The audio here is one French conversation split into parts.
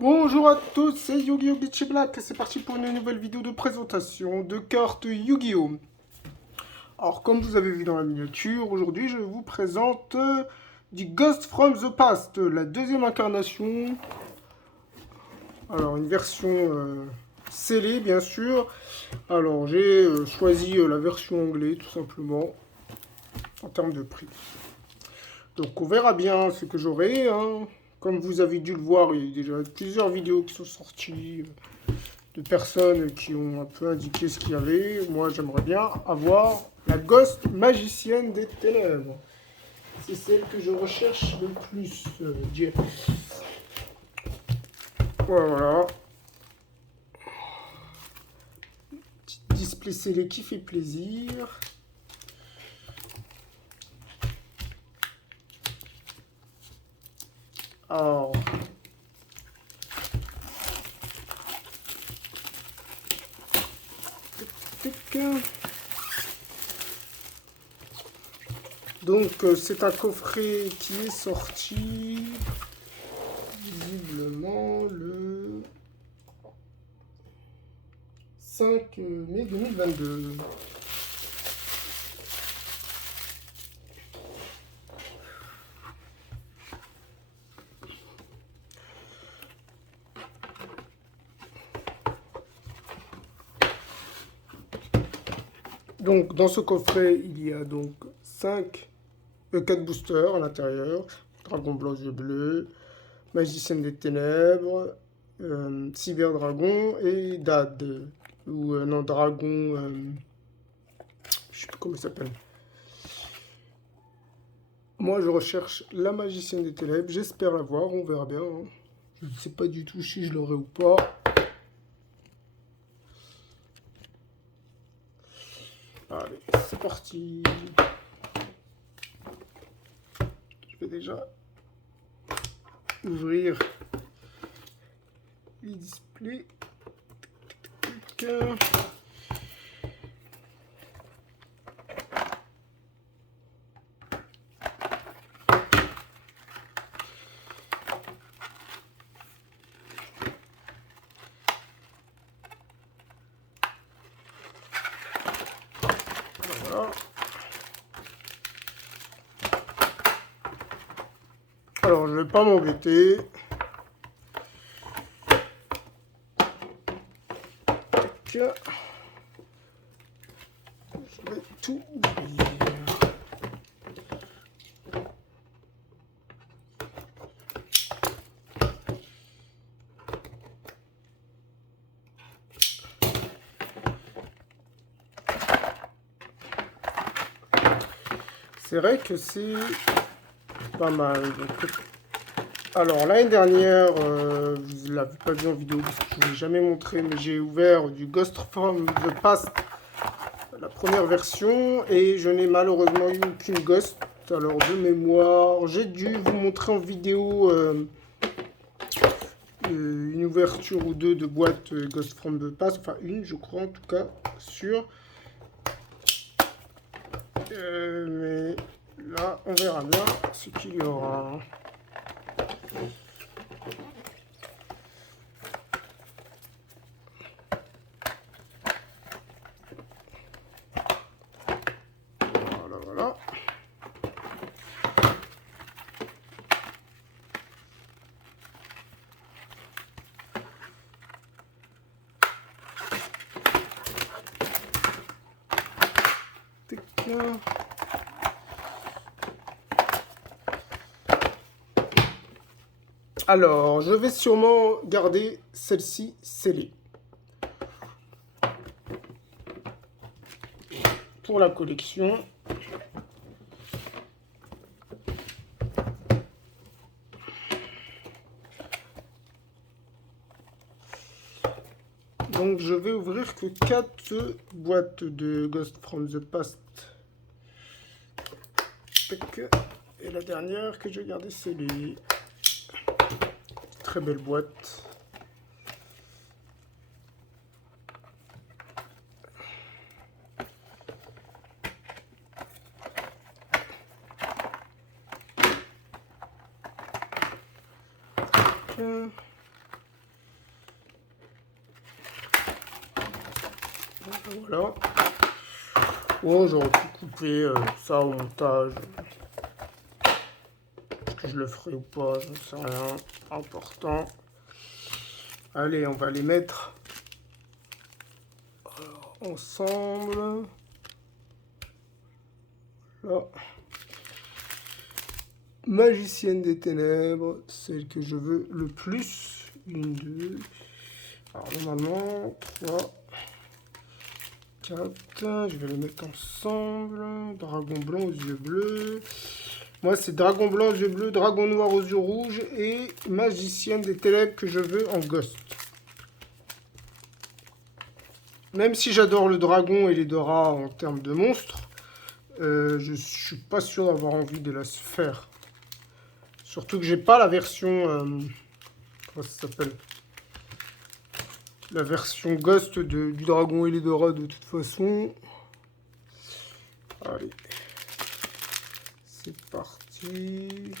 Bonjour à tous, c'est Yu-Gi-Oh! Glitchy Black, c'est parti pour une nouvelle vidéo de présentation de cartes Yu-Gi-Oh! Alors comme vous avez vu dans la miniature, aujourd'hui je vous présente du Ghost from the Past, la deuxième incarnation. Alors une version scellée bien sûr. Alors j'ai choisi la version anglaise tout simplement, en termes de prix. Donc on verra bien ce que j'aurai, hein. Comme vous avez dû le voir, il y a déjà plusieurs vidéos qui sont sorties de personnes qui ont un peu indiqué ce qu'il y avait. Moi, j'aimerais bien avoir la Ghost Magicienne des Ténèbres. C'est celle que je recherche le plus, Jeff. Voilà. Petit display scellé qui fait plaisir. Alors... Donc c'est un coffret qui est sorti visiblement le 5 mai 2022. Donc dans ce coffret il y a donc 4 boosters à l'intérieur. Dragon blanc, yeux bleus, Magicienne des Ténèbres, Cyber Dragon et Dad. Ou non, Dragon... je sais plus comment il s'appelle. Moi, je recherche la Magicienne des Ténèbres. J'espère l'avoir, on verra bien. Hein. Je ne sais pas du tout si je l'aurai ou pas. Allez, c'est parti. Je vais déjà ouvrir les displays. Voilà. Alors, je ne vais pas m'embêter. Je vais tout ouvrir. C'est vrai que c'est pas mal. Donc, alors l'année dernière, vous ne l'avez pas vu en vidéo parce que je ne vous l'ai jamais montré, mais j'ai ouvert du Ghost from the Past, la première version, et je n'ai malheureusement eu aucune Ghost. Alors de mémoire, j'ai dû vous montrer en vidéo une ouverture ou deux de boîte Ghost from the Past, enfin une je crois en tout cas, sur. Mais là, on verra bien ce qu'il y aura. Voilà, voilà. Alors, je vais sûrement garder celle-ci scellée. Pour la collection. Donc, je vais ouvrir que 4 boîtes de Ghost from the Past. Et la dernière que je vais garder scellée. Très belle boîte. Voilà. Oh, j'aurais pu couper ça au montage. Est-ce que je le ferai ou pas? Je ne sais rien. Important. Allez, on va les mettre ensemble. Là. Magicienne des ténèbres, celle que je veux le plus. Une, deux. Alors normalement, 3, 4. Je vais les mettre ensemble. Dragon blanc aux yeux bleus. Moi, c'est dragon blanc aux yeux bleus, dragon noir aux yeux rouges et magicienne des ténèbres que je veux en ghost. Même si j'adore le dragon et les Dora en termes de monstres, je suis pas sûr d'avoir envie de la faire. Surtout que j'ai pas la version... comment ça s'appelle? La version Ghost du dragon et les Dora de toute façon. Allez. C'est parti.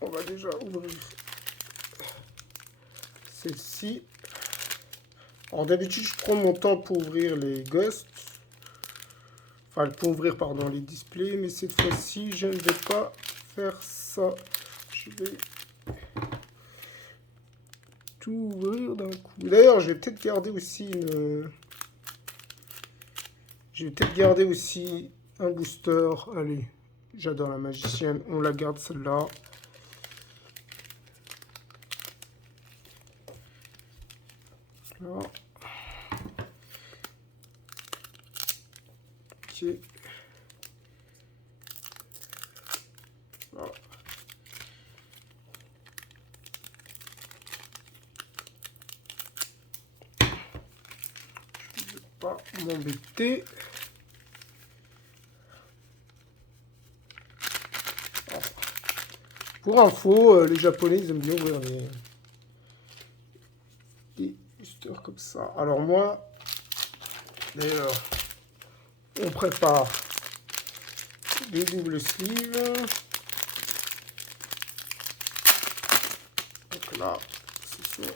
On va déjà ouvrir celle-ci. Alors d'habitude, je prends mon temps pour ouvrir les Ghosts. Enfin, pour ouvrir, pardon, les displays. Mais cette fois-ci, je ne vais pas faire ça. Je vais tout ouvrir d'un coup. D'ailleurs, je vais peut-être garder aussi une... Je vais peut-être garder aussi un booster. Allez, j'adore la magicienne. On la garde celle-là. Là. Ok. Là. Je ne vais pas m'embêter. Pour info, les Japonais, ils aiment bien ouvrir des boosters comme ça. Alors moi, d'ailleurs, on prépare des doubles sleeves. Donc là, ce sont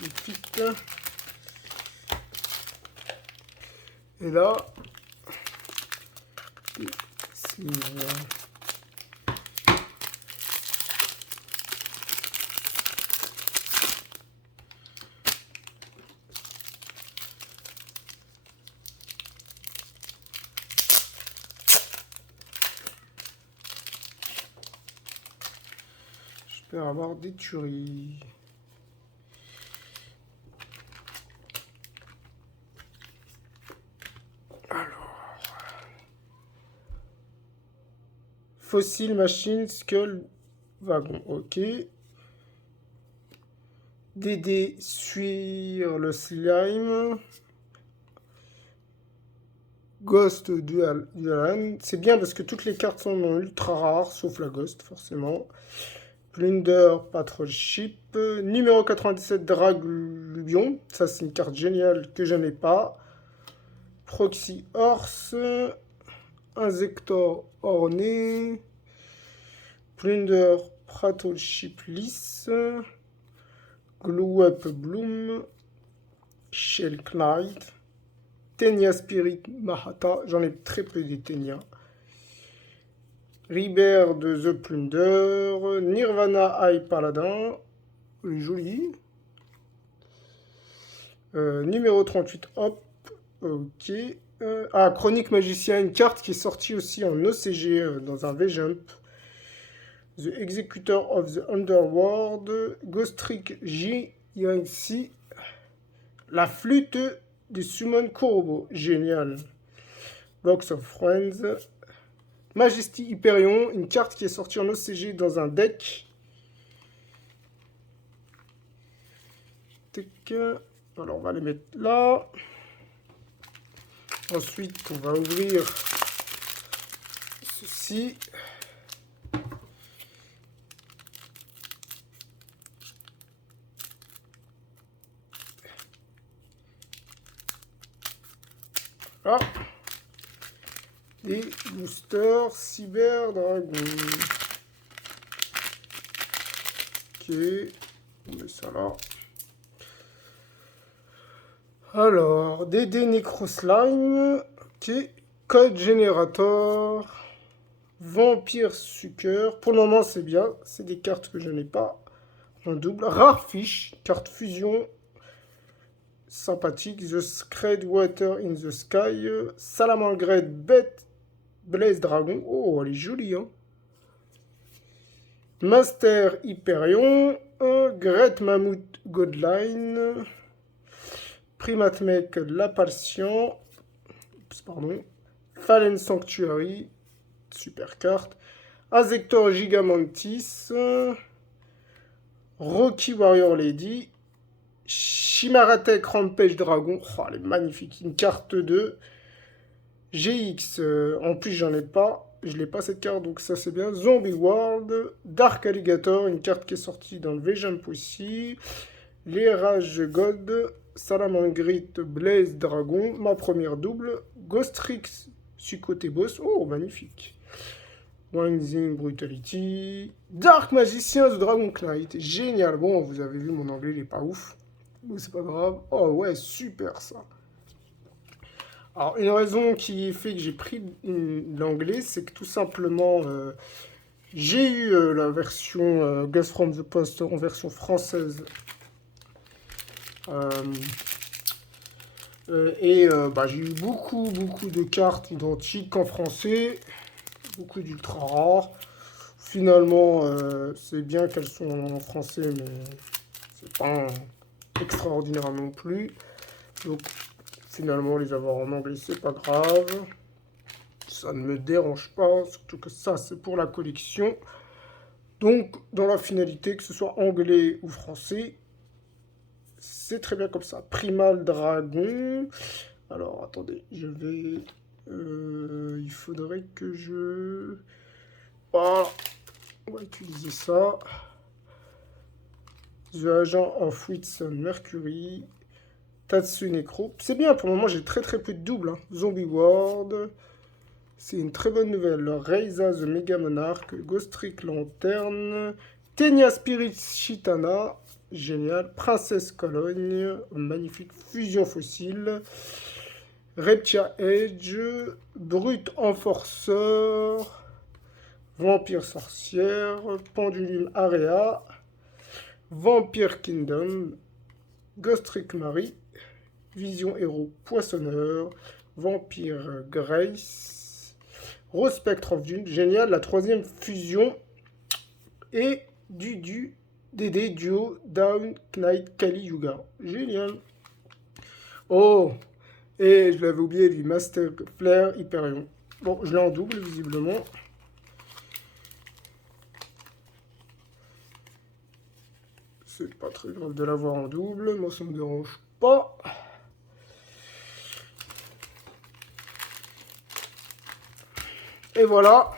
les piques. Et là, des sleeves. J'espère avoir des tueries. Alors. Fossile, machine, skull, wagon. Ok. Dédé sur le slime. Ghost Dual. C'est bien parce que toutes les cartes sont non ultra rares, sauf la Ghost, forcément. Plunder, Patrol Ship. Numéro 97, Draglubion. Ça, c'est une carte géniale que je n'ai pas. Proxy Horse. Insector Orné. Plunder, Patrol Ship Lisse. Glow Up Bloom. Shell Clyde. Tenya Spirit Mahata. J'en ai très peu des Tenya. Ribert de The Plunder. Nirvana Eye Paladin. Elle est jolie. Numéro 38, hop. Ok. Chronique Magicien, une carte qui est sortie aussi en OCG dans un V-Jump. The Executor of the Underworld. Ghost Trick J. Yanxi. La flûte de Summon Kurobo. Génial. Box of Friends. Majesty Hyperion, une carte qui est sortie en OCG dans un deck. Alors on va les mettre là. Ensuite, on va ouvrir ceci. Voilà. Et booster Cyber Dragon. Ok. On met ça là. Alors, DD Necroslime, ok. Code Generator, Vampire Sucker. Pour le moment, c'est bien. C'est des cartes que je n'ai pas en double. Rarefish, carte fusion. Sympathique. The Scred Water in the Sky. Salamangreat Blaze Dragon. Oh, elle est jolie, hein. Master Hyperion. Great Mammoth Godline. Primate Mech Lapalcian. Pardon. Fallen Sanctuary. Super carte. Azector Gigamantis. Rocky Warrior Lady. Chimeratek Rampage Dragon. Oh, elle est magnifique. Une carte 2. GX. En plus, j'en ai pas. Je l'ai pas cette carte, donc ça c'est bien. Zombie World. Dark Alligator. Une carte qui est sortie dans le V-Jump aussi. Les Rages God. Salamangreat Blaze Dragon. Ma première double. Ghostrix Sukoté Boss. Oh, magnifique. Winding Brutality. Dark Magicien The Dragon Knight. Génial. Bon, vous avez vu, mon anglais, il est pas ouf. Mais c'est pas grave. Oh ouais, super ça. Alors, une raison qui fait que j'ai pris l'anglais, c'est que tout simplement, j'ai eu la version Ghost from the Post en version française. J'ai eu beaucoup de cartes identiques en français. Beaucoup d'ultra rares. Finalement, c'est bien qu'elles sont en français, mais c'est pas extraordinaire non plus. Donc, finalement, les avoir en anglais, c'est pas grave. Ça ne me dérange pas, surtout que ça, c'est pour la collection. Donc, dans la finalité, que ce soit anglais ou français, c'est très bien comme ça. Primal Dragon. Alors, attendez, je vais... il faudrait que je... Voilà. On va utiliser ça. The Agent of Whitson Mercury. Tatsu Necro. C'est bien, pour le moment, j'ai très peu de doubles. Hein. Zombie World. C'est une très bonne nouvelle. Reiza the Mega Monarch. Ghostrick Lanterne. Tenia Spirit Chitana. Génial. Princesse Cologne. Magnifique. Fusion fossile. Reptia Edge. Brute Enforceur. Vampire Sorcière. Pendulum Area. Vampire Kingdom. Ghostrick Marie. Vision Héros Poissonneur. Vampire Grace. Rose Spectre of Dune. Génial. La troisième fusion. Et du DD Duo Down Knight Kali Yuga. Génial. Oh. Et je l'avais oublié du Master Flare Hyperion. Bon, je l'ai en double visiblement. C'est pas très grave de l'avoir en double. Moi, ça me dérange pas. Et voilà.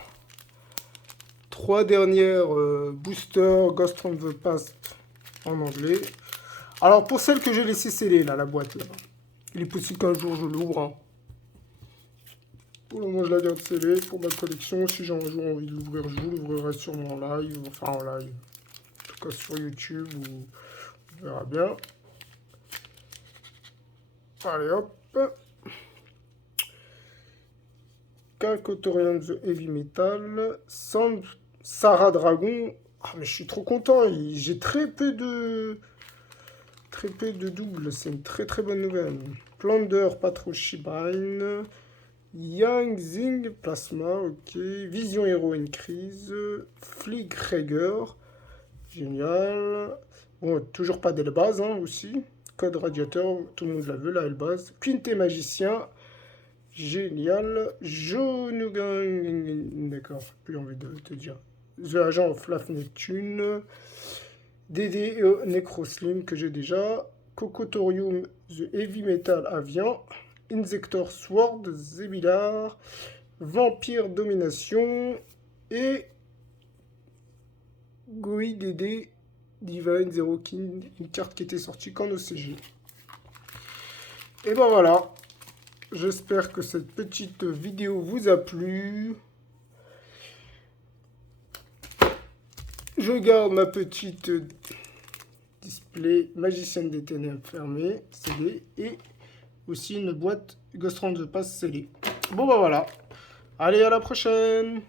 3 dernières boosters Ghost from the Past en anglais. Alors, pour celles que j'ai laissées sceller, là, la boîte, là. Il est possible qu'un jour je l'ouvre. Hein. Pour le moment, je la garde scellée pour ma collection. Si j'ai un jour envie de l'ouvrir, je vous l'ouvrirai sûrement en live. Enfin, en live. En tout cas, sur YouTube. Ou... On verra bien. Allez, hop. Calcotorian the Heavy Metal. Sarah Dragon. Ah, mais je suis trop content. J'ai très peu de doubles. C'est une très bonne nouvelle. Plunder Patroshibrine. Yang Zing Plasma. Ok. Vision Hero Increase. Flick Rager. Génial. Bon, toujours pas d'Elbaz hein, aussi. Code Radiateur. Tout le monde l'a vu, la Elbaz. Quintet Magicien. Génial. Jonugan. D'accord, plus envie de te dire. The Agent of Laf Neptune. DD Necroslim que j'ai déjà. Cocotorium The Heavy Metal Avian. Insector Sword Zebilar. Vampire Domination. Et Goi DD Divine Zero King. Une carte qui était sortie qu'en OCG. Et ben voilà. J'espère que cette petite vidéo vous a plu. Je garde ma petite display Magicienne des Ténèbres fermée, CD, et aussi une boîte Ghost Round the Pass scellée. Bon bah voilà. Allez, à la prochaine!